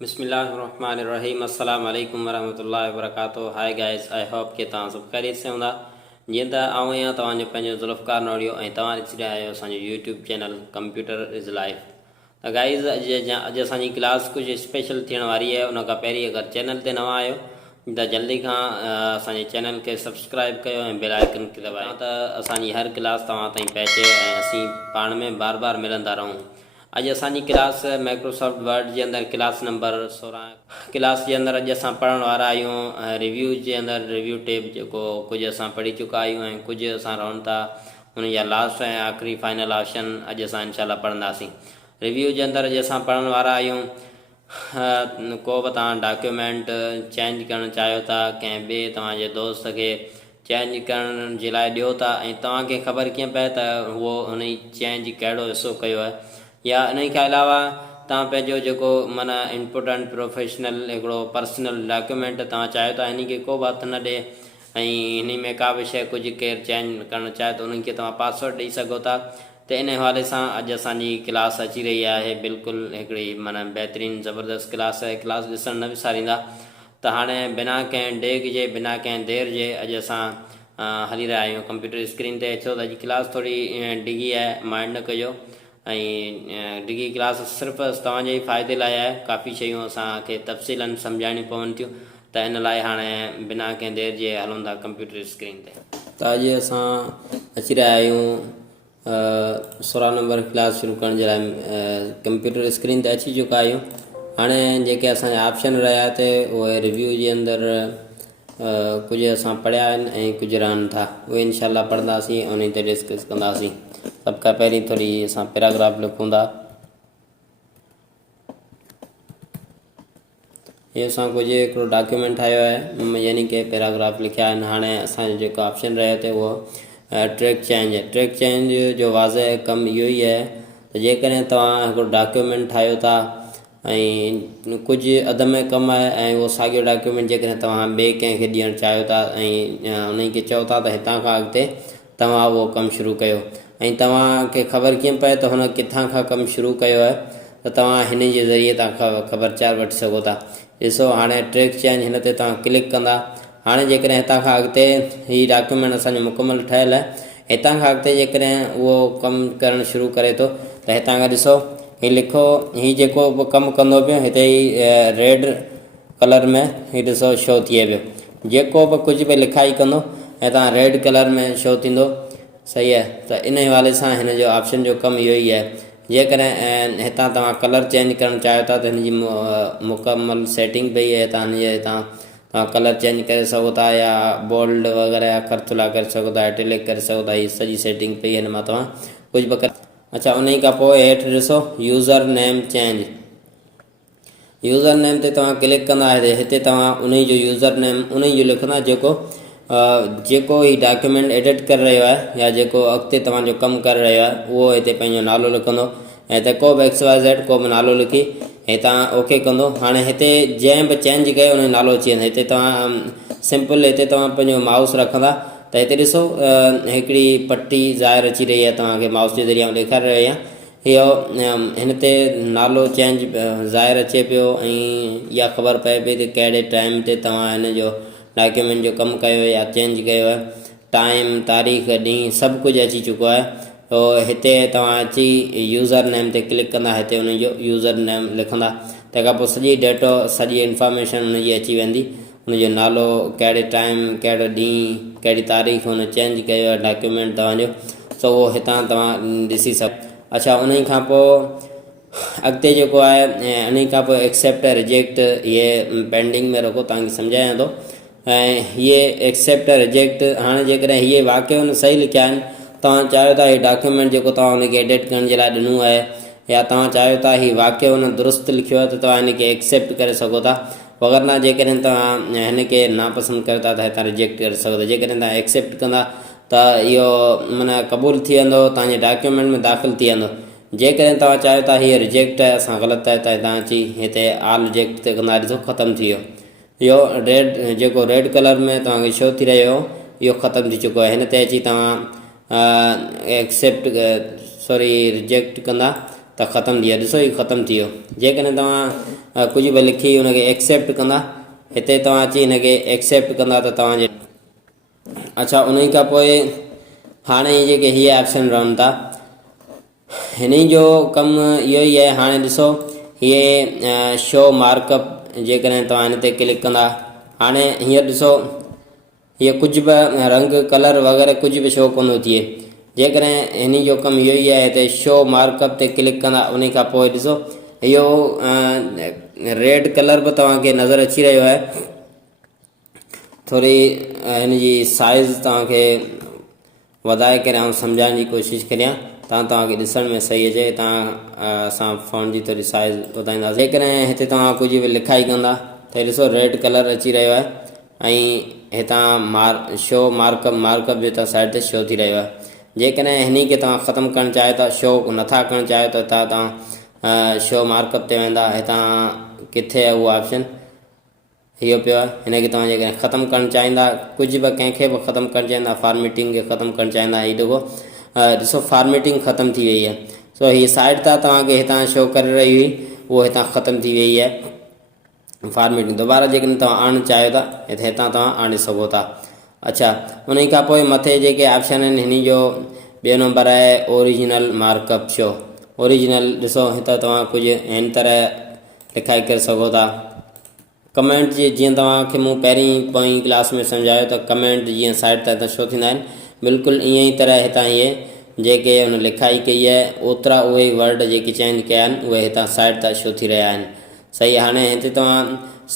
बिस्मिल्लाहिर्रहमानिर्रहीम अस्सलाम वालेकुम वरहमतुल्लाहि वबरकातुहू। हाय गाइस, आई होप कि तव्हां सभु ख़ैरियत से हूंदा। जीअं त आउं आहियां तव्हांजो पंहिंजो ज़ुल्फ़कार नोड़ियो ऐं तव्हां ॾिसी रहिया आहियो असांजो YouTube channel computer is life. त गाइस, अॼु असांजी क्लास कुझु स्पेशल थियण वारी आहे। उन खां पहिरीं अगरि चैनल ते नवां आहियो त जल्दी खां असांजे चैनल खे सब्सक्राइब कयो ऐं बेल आइकन खे दॿायो त असांजी हर क्लास तव्हां ताईं पहुचे ऐं असीं पाण में बार बार मिलंदा रहूं। अॼु असांजी क्लास माइक्रोसॉफ्ट वर्ड जे अंदरि क्लास नंबर 16 क्लास जे अंदरि अॼु असां पढ़ण वारा आहियूं रिव्यू जे अंदरि रिव्यू टेप जेको कुझु असां पढ़ी चुका आहियूं ऐं कुझु असां रहनि था उन जा लास्ट ऐं आख़िरी फाइनल ऑप्शन अॼु असां इनशाला पढ़ंदासीं। रिव्यू जे अंदरि अॼु असां पढ़ण वारा आहियूं को बि तव्हां डॉक्यूमेंट चेंज करणु चाहियो था कंहिं ॿिए तव्हांजे दोस्त खे चेंज करण जे लाइ ॾियो था ऐं तव्हांखे ख़बर कीअं पए त उहो उन चेंज कहिड़ो हिसो कयो आहे या इन खां अलावा तव्हां पंहिंजो जेको माना इम्पोर्टेंट प्रोफेशनल हिकिड़ो पर्सनल डॉक्यूमेंट तव्हां चाहियो था इन खे को बि हथु न ॾिए ऐं इन में का बि शइ कुझु केरु चेंज करणु चाहे त उन्हनि खे तव्हां पासवर्ड ॾेई सघो था। त इन हवाले सां अॼु असांजी क्लास अची रही आहे बिल्कुलु हिकिड़ी माना बहितरीनु ज़बरदस्त क्लास आहे। क्लास ॾिसणु न विसारींदा। त हाणे बिना कंहिं डेग जे बिना कंहिं देरि जे अॼु असां हली रहिया आहियूं कंप्यूटर स्क्रीन ते। छो त अॼु क्लास थोरी डिघी आहे, माइंड न कजो। ऐं डिघी क्लास सिर्फ़ु तव्हांजे ई फ़ाइदे लाइ आहे। काफ़ी शयूं असांखे तफ़सीलन सम्झाइणियूं पवनि थियूं त इन लाइ हाणे बिना कंहिं देरि जे हलूं था कंप्यूटर स्क्रीन ते। त अॼु असां अची रहिया आहियूं 16 नंबर क्लास शुरू करण जे लाइ कंप्यूटर स्क्रीन ते अची चुका आहियूं। हाणे जेके असांजा ऑप्शन रहिया हिते उहे रिव्यू जे अंदरि कुझु असां पढ़िया आहिनि ऐं कुझु रहनि था उहे इनशाला पढ़ंदासीं ऐं उन ते डिस्कस कंदासीं। सभ खां पहिरीं थोरी असां पैराग्राफ लिखूं था। हे असां कुझु हिकिड़ो डॉक्यूमेंट ठाहियो आहे यानी कि पैराग्राफ लिखिया आहिनि। हाणे असांजो जेको ऑप्शन रहियो ते उहो ट्रैक चेंज आहे। ट्रैक चेंज जो वाज़ह कमु इहो ई आहे त जेकॾहिं तव्हां हिकिड़ो डॉक्यूमेंट ठाहियो था ऐं कुझु अध में कमु आहे ऐं उहो साॻियो डॉक्यूमेंट जेकॾहिं तव्हां ॿिए कंहिंखे ॾियणु चाहियो था ऐं उनखे चओ था त हितां खां अॻिते तव्हां उहो कमु शुरू कयो ऐं तव्हांखे ख़बर कीअं पए त हुन किथां खां कमु शुरू कयो आहे त तव्हां हिन जे ज़रिए तव्हां ख़बरचार वठी सघो था। ॾिसो हाणे ट्रैक चेंज हिन ते तव्हां क्लिक कंदा। हाणे जेकॾहिं हितां खां अॻिते हीउ डॉक्यूमेंट असांजो मुकमल ठहियलु आहे। हितां खां अॻिते जेकॾहिं उहो कमु करणु शुरू करे थो त हितां खां ॾिसो हीउ लिखो हीउ जेको बि कमु कंदो पियो हिते ई रेड कलर में हीउ ॾिसो शो थिए पियो। जेको बि कुझु बि लिखाई कंदो ऐं तव्हां रेड कलर में शो थींदो। सही आहे। त इन हवाले सां हिन जो ऑप्शन जो कमु इहो ई आहे। जेकॾहिं हितां तव्हां कलर चेंज करणु चाहियो था त हिन जी मुकमल सेटिंग पई आहे। तव्हां कलर चेंज करे सघो था या बोल्ड वग़ैरह अखर थुल्हा करे सघो था, इटैलिक करे सघो था। हीअ सॼी सेटिंग पई आहे हिन मां तव्हां कुझु बि करे। अच्छा, उन खां पोइ हेठि ॾिसो user name change. User name ते तव्हां क्लिक कंदा हिते तव्हां उन जो यूज़र नेम उन जो लिखंदा जेको ही डॉक्यूमेंट एडिट करे रहियो आहे या जेको अॻिते तव्हांजो कमु करे रहियो आहे उहो हिते पंहिंजो नालो लिखंदो ऐं हिते को बि XYZ को बि नालो लिखी हितां ओके कंदो। हाणे हिते जंहिं बि चेंज कयो उन जो नालो अची वेंदो। हिते तव्हां सिंपल हिते तव्हां पंहिंजो माउस रखंदा त हिते ॾिसो हिकिड़ी पटी ज़ाहिर अची रही आहे। तव्हांखे माउस जे ज़रिए ॾेखारे रही आहियां। इहो हिन ते नालो चेंज ज़ाहिर अचे पियो ऐं इहा ख़बर पए पई त कहिड़े टाइम ते तव्हां हिन जो डॉक्यूमेंट जो कमु कयो या चेंज कयो आहे। टाइम, तारीख़, ॾींहुं सभु कुझु अची चुको आहे। पोइ हिते तव्हां अची यूज़र नेम ते क्लिक कंदा हिते उनजो यूज़र नेम लिखंदा। तंहिंखां पोइ सॼी डेटो सॼी इंफॉर्मेशन उनजी अची वेंदी। उनजो नालो, कहिड़े टाइम, कहिड़ो ॾींहुं, कहिड़ी तारीख़ हुन चेंज कयो आहे डॉक्यूमेंट तव्हांजो सो उहो हितां तव्हां ॾिसी सघो। अच्छा, उन खां पोइ अॻिते जेको आहे उन खां पोइ एक्सेप्ट रिजेक्ट इहे पेंडिंग में रखो तव्हांखे सम्झायां थो। ऐं हीअ एक्सेप्ट रिजेक्ट हाणे जेकॾहिं हीअ वाक़ई सही लिखिया आहिनि तव्हां चाहियो था हीउ डॉक्यूमेंट जेको तव्हां हुनखे एडिट करण जे लाइ ॾिनो आहे या तव्हां चाहियो था हीउ वाक़ई हुन दुरुस्त लिखियो आहे त तव्हां हिनखे एक्सेप्ट करे सघो था। वग़ैरह जेकॾहिं तव्हां हिनखे नापसंदि कयो था त हितां रिजेक्ट करे सघो था। जेकॾहिं तव्हां एक्सेप्ट कंदा त इहो माना क़बूलु थी वेंदो, तव्हांजे डॉक्यूमेंट में दाख़िलु थी वेंदो। जेकॾहिं तव्हां चाहियो था हीअ रिजेक्ट आहे, असां ग़लति आहे, त हितां अची हिते आल रिजेक्ट ते कंदा ॾिसो ख़तमु थी वियो। इहो जेको रेड कलर में तव्हांखे शो थी रहियो इहो ख़तमु थी चुको आहे। हिन ते अची तव्हां एक्सेप्ट रिजेक्ट कंदा तो ख़त्म थी वियो। ॾिसो ही ख़त्म थी वियो। जेकॾहिं तव्हां कुझु बि लिखी हुनखे एक्सेप्ट कंदा, हिते तव्हां अची हिनखे एक्सेप्ट कंदा त तव्हांजे अच्छा उन खां पोइ हाणे जेके हीअ ऑप्शन रहनि था हिन जो कमु इहो ई आहे। हाणे ॾिसो हीअ शो मार्कअप जेकॾहिं तव्हां हिन ते क्लिक कंदा, हाणे हींअर ॾिसो हीअ कुझु बि रंग कलर वग़ैरह कुझु बि शो कोन थो थिए। जेकॾहिं हिन जो कमु इहो ई आहे, हिते शो मार्कअप ते क्लिक कंदा उन खां पोइ ॾिसो इहो रेड कलर बि तव्हांखे नज़र अची रहियो आहे। थोरी हिन जी साइज़ तव्हांखे वधाए करे ऐं सम्झाइण जी कोशिशि करियां तव्हांखे ॾिसण में सही अचे। असां फ़ॉन्ट जी थोरी साइज़ वधाईंदासीं। जेकॾहिं हिते तव्हां कुझु बि लिखाई कंदा त ॾिसो रेड कलर अची रहियो आहे ऐं हितां शो मार्कअप जे हितां साइड ते शो थी रहियो आहे। जेकॾहिं हिन खे तव्हां ख़तमु करणु चाहियो था, शो नथा करणु चाहियो त हितां तव्हां शो मार्कअप ते वेंदा। हितां किथे आहे उहो ऑप्शन इहो पियो आहे। हिनखे तव्हां जेकॾहिं ख़तमु करणु चाहींदा, कुझु बि कंहिंखे बि ख़तमु करणु चाहींदा, फॉर्मेटिंग खे ख़तमु करणु चाहींदा, हीउ जेको ॾिसो फॉर्मेटिंग ख़तमु थी वई आहे। सो हीअ साइड तां तव्हांखे हितां शो करे रही हुई उहो हितां ख़तमु थी वई आहे फॉर्मेटिंग। दोबारा जेकॾहिं तव्हां आणणु चाहियो था हितां तव्हां आणे सघो था। अच्छा उन खां पोइ मथे जेके ऑप्शन आहिनि हिन जो ॿियो नंबर आहे ओरिजिनल मार्कअप शो। ओरिजिनल ॾिसो हितां तव्हां कुझु हिन तरह लिखाई करे सघो था। कमेंट जीअं तव्हांखे मूं पहिरीं पोइ क्लास में सम्झायो त कमेंट जीअं साइड तां हितां शो थींदा आहिनि, बिल्कुलु ईअं ई तरह हितां इहे जेके हुन लिखाई कई आहे ओतिरा उहे ई वर्ड जेके चेंज कया आहिनि उहे हितां साइड तां शो थी रहिया आहिनि। सही। हाणे हिते तव्हां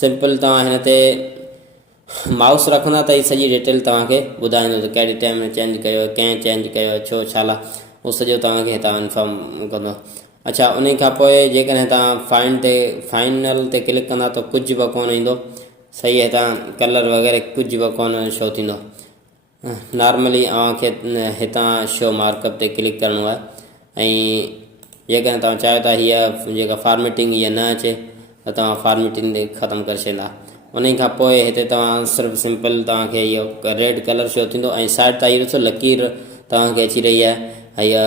सिंपल तव्हां हिन ते माउस रखंदा त हीअ सॼी डिटेल तव्हांखे ॿुधाईंदो त कहिड़े टाइम में चेंज कयो, कंहिं चेंज कयो, छो छाला, उहो सॼो तव्हांखे हितां इंफॉर्म कंदो। अच्छा उन खां पोइ जेकॾहिं तव्हां फाइनल ते क्लिक कंदा त कुझु बि कोन ईंदो। सही आहे। हितां कलर वग़ैरह कुझु बि कोन शो थींदो। नॉर्मली अव्हांखे हितां शो मार्कअप ते क्लिक करिणो आहे ऐं जेकॾहिं तव्हां चाहियो था हीअ जेका फॉर्मेटिंग हीअ न अचे त तव्हां फॉर्मेटिंग ते ख़तमु करे छॾींदा। उन खां पोइ हिते तव्हां सिर्फ़ु सिंपल तव्हांखे इहो रेड कलर शो थींदो ऐं साइड तां इहो ॾिसो लकीर तव्हांखे अची रही आहे। हीअ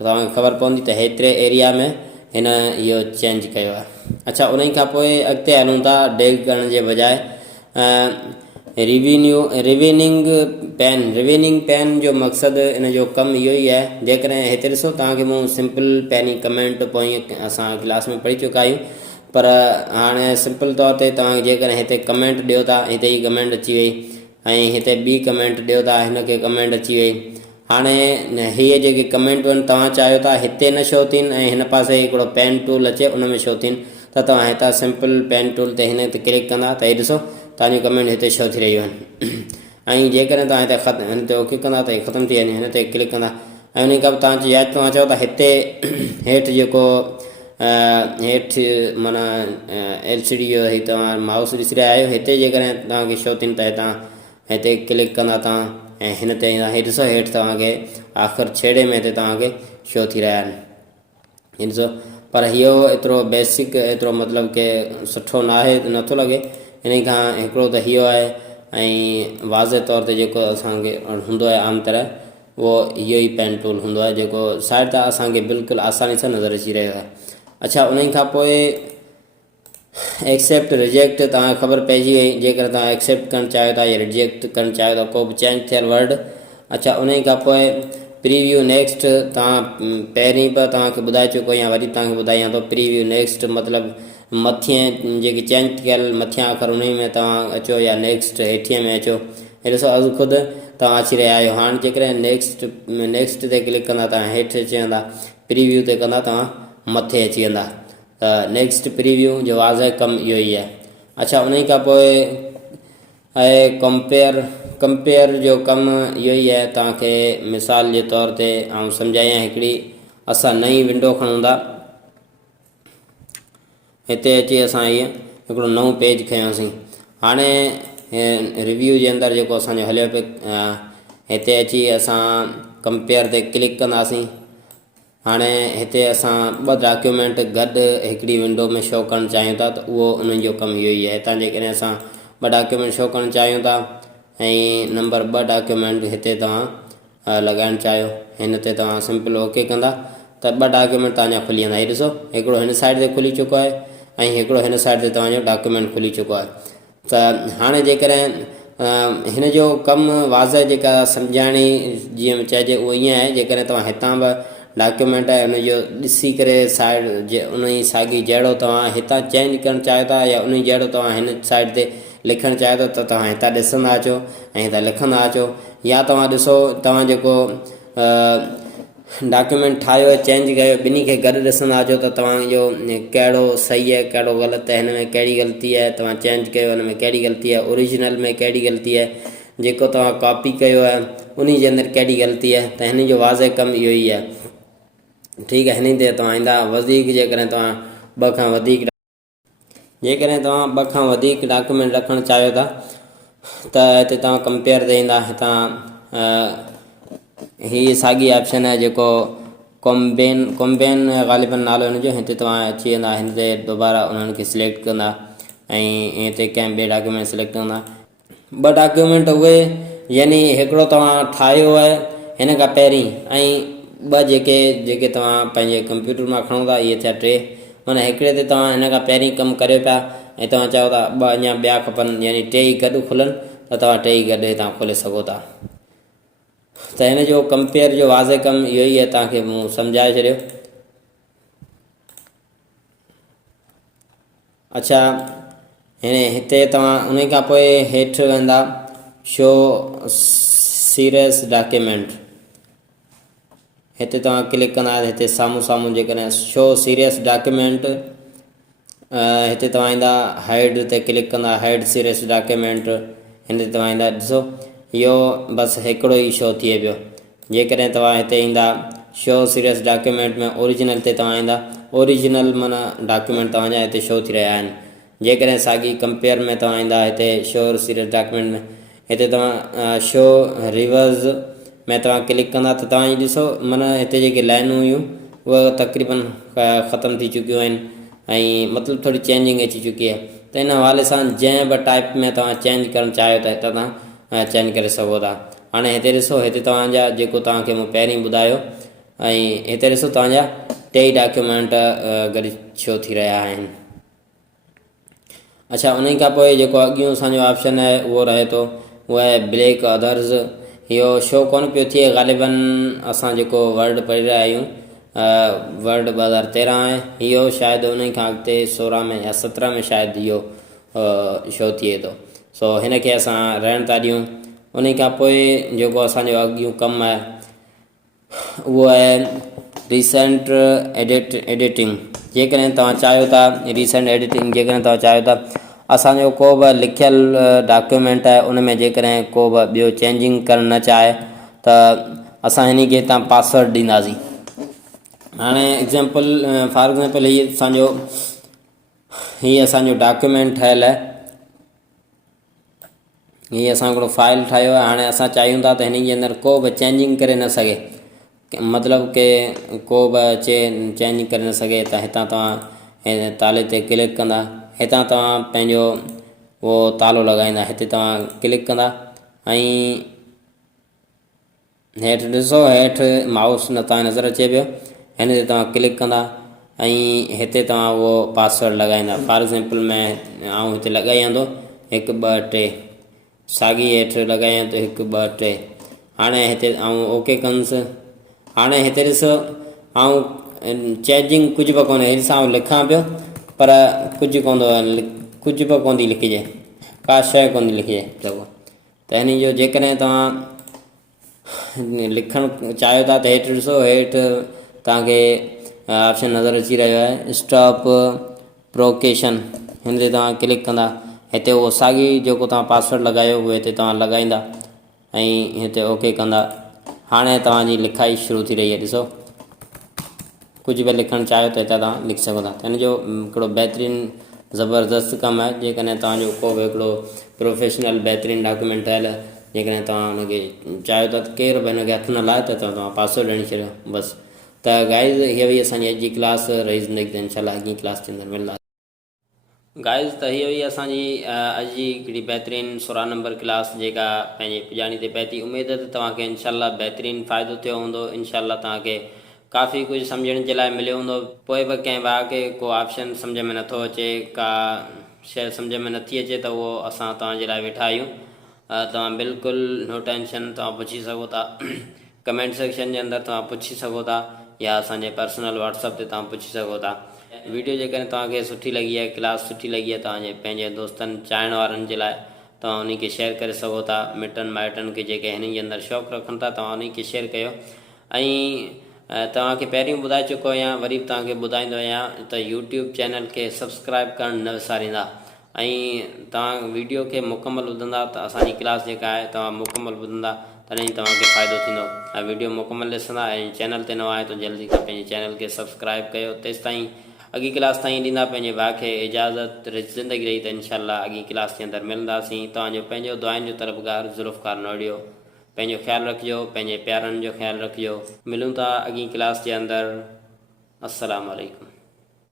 तव्हांखे ख़बर पवंदी त हेतिरे एरिया में हिन इहो चेंज कयो आहे। अच्छा उन खां पोइ अॻिते हलूं था डैग करण जे बजाए रिवीनिंग पेन जो मक़सदु इन जो कमु इहो ई आहे। जेकॾहिं हिते ॾिसो तव्हांखे मूं सिंपल पहिरीं कमेंट पोइ असां क्लास में पढ़ी चुका आहियूं, पर हाणे सिंपल तौर ते तव्हांखे जेकॾहिं हिते कमेंट ॾियो था, हिते ई कमेंट अची वई ऐं हिते ॿी कमेंट ॾियो था हिनखे कमेंट अची वई। हाणे हीअ जेके कमेंटूं आहिनि तव्हां चाहियो था हिते न शो थियनि ऐं हिन पासे हिकिड़ो पेन टूल अचे उन में शो थियनि त तव्हां हितां सिंपल पेन टूल ते हिन ते क्लिक कंदा त हीअ ॾिसो तव्हांजूं कमेंट हिते शो थी रहियूं आहिनि। ऐं जेकॾहिं तव्हां हिते हिन ते ओके कंदा त हीअ ख़तमु थी वेंदी। हिन ते क्लिक कंदा ऐं उन खां पोइ तव्हां चओ था हिते हेठि जेको हेठि माना LCD जो ही तव्हां माउस ॾिसी रहिया आहियो, हिते जेकॾहिं तव्हांखे शो थियनि त हिते क्लिक कंदा तव्हां ऐं हिन ते ईंदा। हीअ ॾिसो हेठि तव्हांखे आख़िर छेड़े में हिते तव्हांखे शो थी रहिया आहिनि। हीअ ॾिसो पर इहो एतिरो बेसिक एतिरो मतिलबु की सुठो न आहे, नथो लॻे। इन खां हिकिड़ो त इहो आहे ऐं वाज़े तौर ते जेको असांखे हूंदो आहे आम तरह उहो इहो ई पेन टूल हूंदो आहे जेको साइड तां असांखे बिल्कुलु आसानी सां नज़र अची रहियो आहे। अच्छा उन खां पोइ एक्सेप्ट रिजेक्ट तव्हांखे ख़बर पइजी वई। जेकर तव्हां एक्सेप्ट करणु चाहियो था या रिजेक्ट करणु चाहियो था को बि चेंज थियल वर्ड। अच्छा उन खां पोइ प्रीव्यू नेक्स्ट तव्हां पहिरीं बि तव्हांखे ॿुधाए चुको आहियां, वरी तव्हांखे ॿुधायां थो। प्रीव्यू नेक्स्ट मतिलबु मथिएं जेके चेंज थियल मथियां अखर उन में तव्हां अचो या नेक्स्ट हेठीअ में अचो। हे ॾिसो अॼु ख़ुदि तव्हां अची रहिया आहियो। हाणे जेकॾहिं नेक्स्ट ते क्लिक कंदा तव्हां हेठि अची वेंदा, प्रीव्यू ते कंदा तव्हां मथे अची वेंदा। नेक्स्ट प्रीव्यू जो वाज़े कमु इहो ई आहे। अच्छा उन खां पोइ आहे कंपेयर जो कमु इहो ई आहे। तव्हांखे मिसाल जे तौर ते ऐं सम्झायां हिकिड़ी असां नई विंडो खणूं था। हिते अची असां हीअ हिकिड़ो नओं पेज खयोंसीं। हाणे रिव्यू जे अंदरि जेको असांजो हलियो पियो हिते अची असां कंपेयर ते क्लिक कंदासीं। हाणे हिते असां ॿ डॉक्यूमेंट गॾु हिकिड़ी विंडो में शो करणु चाहियूं था त उहो उन्हनि जो कमु इहो ई आहे। हितां जेकॾहिं असां ॿ डॉक्यूमेंट शो करणु चाहियूं था ऐं नंबर 2 डॉक्यूमेंट हिते तव्हां लॻाइणु चाहियो, हिन ते तव्हां सिंपल ओके कंदा त 2 डॉक्यूमेंट तव्हांजा खुली वेंदा। हीअ ॾिसो हिकिड़ो हिन साइड ते खुली चुको आहे ऐं हिकिड़ो हिन साइड ते तव्हांजो डॉक्यूमेंट खुली चुको आहे। त हाणे जेकॾहिं हिन जो कमु वाज़ह जेका सम्झाइणी जीअं चइजे उहो ईअं आहे, जेकॾहिं तव्हां हितां बि डॉक्यूमेंट आहे उनजो ॾिसी करे साइड जे उन जी साॻी जहिड़ो तव्हां हितां चेंज करणु चाहियो था या उन जहिड़ो तव्हां हिन साइड ते लिखणु चाहियो था त तव्हां हितां ॾिसंदा अचो ऐं हितां लिखंदा अचो। या तव्हां ॾिसो तव्हां जेको डॉक्यूमेंट ठाहियो आहे चेंज कयो ॿिन्ही खे गॾु ॾिसंदा अचो त तव्हांजो कहिड़ो सही आहे कहिड़ो ग़लति आहे, हिन में कहिड़ी ग़लती आहे, तव्हां चेंज कयो हिन में कहिड़ी ग़लती आहे, ओरिजिनल में कहिड़ी ग़लती आहे, जेको तव्हां कॉपी कयो आहे उन जे अंदरि कहिड़ी ग़लती आहे। त हिन जो वाज़ह कमु इहो ई आहे। ठीकु आहे, हिन ते तव्हां ईंदा वधीक जेकॾहिं तव्हां जेकॾहिं तव्हां 2 खां वधीक डॉक्यूमेंट रखणु चाहियो था त हिते तव्हां कंपेयर ते ईंदा। हितां हीअ साॻी ऑप्शन आहे जेको कॉम्बेन ग़ालिबन नालो हिन जो, हिते तव्हां अची वेंदा, हिन ते दोबारा उन्हनि खे सिलेक्ट कंदा ऐं हिते कंहिं ॿिए डॉक्यूमेंट सिलेक्ट कंदा। 2 डॉक्यूमेंट उहे यानी हिकिड़ो तव्हां ठाहियो आहे हिन खां पहिरीं ऐं 2 जेके तव्हां पंहिंजे कंप्यूटर मां खणो था इहे थिया 3, माना हिकिड़े ते तव्हां हिन खां पहिरीं कमु करियो पिया ऐं तव्हां चओ था 2 अञा ॿिया खपनि यानी 3 ई गॾु खुलनि त तव्हां 3 ई गॾु हितां खोले सघो था। त हिन जो कंपेयर जो वाज़ह कमु इहो ई आहे, तव्हांखे मूं सम्झाए छॾियो। अच्छा, हिते तव्हां उन खां पोइ हेठि वेंदा शो सीरियस डॉक्यूमेंट, हिते तव्हां क्लिक कंदा। हिते साम्हूं जेकॾहिं शो सीरियस डॉक्यूमेंट हिते तव्हां ईंदा, हाइड ते क्लिक कंदा, हाइड सीरियस डॉक्यूमेंट हिन ते तव्हां ईंदा। ॾिसो इहो बसि हिकिड़ो ई शो थिए पियो। जेकॾहिं तव्हां हिते ईंदा शो सीरियस डॉक्यूमेंट में ओरिजिनल ते तव्हां ईंदा, ओरिजिनल माना डॉक्यूमेंट तव्हांजा हिते शो थी रहिया आहिनि। जेकॾहिं साॻी कंपेयर में तव्हां ईंदा हिते शो सीरियस डॉक्यूमेंट में, हिते तव्हां शो रिवर्स में तव्हां क्लिक कंदा त तव्हां ॾिसो माना हिते जेके लाइनूं हुयूं उहे तक़रीबन ख़तमु थी चुकियूं आहिनि ऐं मतिलबु थोरी चेंजिंग अची चुकी आहे। त इन हवाले सां जंहिं बि टाइप में तव्हां चेंज करणु चाहियो था हितां तव्हां चेंज करे सघो था। हाणे हिते ॾिसो हिते तव्हांजा जेको तव्हांखे मूं पहिरीं ॿुधायो ऐं हिते ॾिसो तव्हांजा 3 डॉक्यूमेंट गॾु शो थी रहिया आहिनि। अच्छा, उन खां पोइ जेको अॻियूं असांजो ऑप्शन आहे उहो रहे थो, उहो आहे ब्लैक अदर्स। इहो शो कोन पियो थिए, ग़ालिबन असां जेको वर्ड पढ़ी रहिया आहियूं वर्ड 2013 आहे, इहो शायदि उन खां अॻिते 16 में या 17 में शायदि इहो शो थिए थो। सो हिन खे असां रहण था ॾियूं। उन खां पोइ जेको असांजो अॻियूं कमु आहे उहो आहे रीसेंट एडिटिंग। जेकॾहिं तव्हां चाहियो था रीसेंट एडिटिंग, जेकॾहिं तव्हां चाहियो था असांजो को बि लिखियलु डॉक्यूमेंट आहे उन में जेकॾहिं को बि ॿियो चेंजिंग करणु न चाहे त असां हिन खे हितां पासवर्ड ॾींदासीं। हाणे फॉर एग्ज़ाम्पल हीअ असांजो डॉक्यूमेंट ठहियलु आहे, हीअ असां हिकिड़ो फाइल ठाहियो आहे। हाणे असां चाहियूं था त हिन जे अंदरि को बि चेंजिंग करे न सघे, मतिलबु के को बि चेंज करे न सघे त हितां तव्हां हिन ताले ते क्लिक कंदा, हितां तव्हां पंहिंजो उहो तालो लॻाईंदा, हिते तव्हां क्लिक कंदा ऐं हेठि ॾिसो हेठि माउस न तव्हां नज़र अचे पियो, हिन ते तव्हां क्लिक कंदा ऐं हिते तव्हां उहो पासवर्ड लॻाईंदा। फॉर एग्ज़ाम्पल में आउं हिते लॻायां थो 1 2 3, साॻी हेठि लॻायां थो 1 2 3। हाणे हिते आउं ओके कंदुसि। हाणे हिते ॾिसो आउं चेंजिंग कुझु बि कोन्हे, हिन सां आउं लिखां पियो पर कुझु बि कोन थी लिखिजे, का शइ कोन थी लिखिजे सघो। त हिन जो जेकॾहिं तव्हां लिखणु चाहियो था त हेठि ॾिसो, हेठि तव्हांखे ऑप्शन नज़र अची रहियो आहे स्टॉप प्रोकेशन, हिन ते तव्हां क्लिक कंदा। हिते उहो साॻी जेको तव्हां पासवर्ड लॻायो उहो हिते तव्हां लॻाईंदा ऐं हिते ओके कंदा। हाणे तव्हांजी लिखाई शुरू थी रही आहे। ॾिसो कुझु बि लिखणु चाहियो त हितां तव्हां लिखी सघो था। त हिन जो हिकिड़ो बहितरीनु ज़बरदस्त कमु आहे। जेकॾहिं तव्हांजो को बि हिकिड़ो प्रोफेशनल बहितरीनु डॉक्यूमेंट ठहियलु आहे, जेकॾहिं तव्हां हुनखे चाहियो था त केर बि हिनखे हथु न लाहे त तव्हां पासवर्ड ॾेई छॾियो बसि। त गाइज़ हीअ हुई असांजी अॼु जी क्लास, रही ज़िंदगी त इंशाअल्लाह अॻी क्लास जे अंदरि मिलंदा। गाइज़ त हीअ हुई असांजी अॼु जी हिकिड़ी बहितरीनु 16 नंबर क्लास जेका पंहिंजे पुॼाणी ते पए थी। उमेद आहे त तव्हांखे इंशाअल्लाह बहितरीनु फ़ाइदो थियो हूंदो। इंशाअल्लाह तव्हांखे काफ़ी कुछ सम्झण जे लाइ मिलियो हूंदो। पोइ बि कंहिं भाउ खे को ऑप्शन सम्झ में नथो अचे, का शइ सम्झ में नथी अचे, त उहो असां तव्हांजे लाइ वेठा आहियूं। तव्हां बिल्कुलु नो टेंशन, तव्हां पुछी सघो था। कमेंट सेक्शन जे अंदरि तव्हां पुछी सघो था, या असांजे पर्सनल व्हाट्सअप ते तव्हां पुछी सघो था। वीडियो जेकॾहिं तव्हांखे सुठी लॻी आहे, क्लास सुठी लॻी आहे, तव्हांजे पंहिंजे दोस्तनि चाहण वारनि जे लाइ तव्हां उन खे शेयर करे सघो था। मिटनि माइटनि खे जेके हिन जे अंदरि शौक़ु रखनि था, तव्हां उन खे शेयर कयो। ऐं तव्हांखे पहिरियों ॿुधाए चुको आहियां, वरी बि तव्हांखे ॿुधाईंदो आहियां त यूट्यूब चैनल खे सब्सक्राइब करणु न विसारींदा। ऐं तव्हां वीडियो खे मुकमल ॿुधंदा त असांजी क्लास जेका आहे तव्हां मुकमल ॿुधंदा, तॾहिं तव्हांखे फ़ाइदो थींदो। ऐं वीडियो मुकमल ॾिसंदा ऐं चैनल ते नवां आहे त जल्दी खां पंहिंजे चैनल खे सब्सक्राइब कयो। तेसिताईं अॻी क्लास ताईं ॾींदा पंहिंजे भाउ खे इजाज़त। ज़िंदगी रही त इनशाअल्लाह अॻी क्लास जे अंदरि मिलंदासीं। तव्हांजो पंहिंजो दुआनि जो तरफ़गार ज़ुल्फ़कार नोडियो। पंहिंजो ख़्यालु रखिजो, पंहिंजे प्यारनि जो ख़्यालु रखिजो। मिलूं था अॻी क्लास जे अंदरि। अस्सलामु अलैकुम।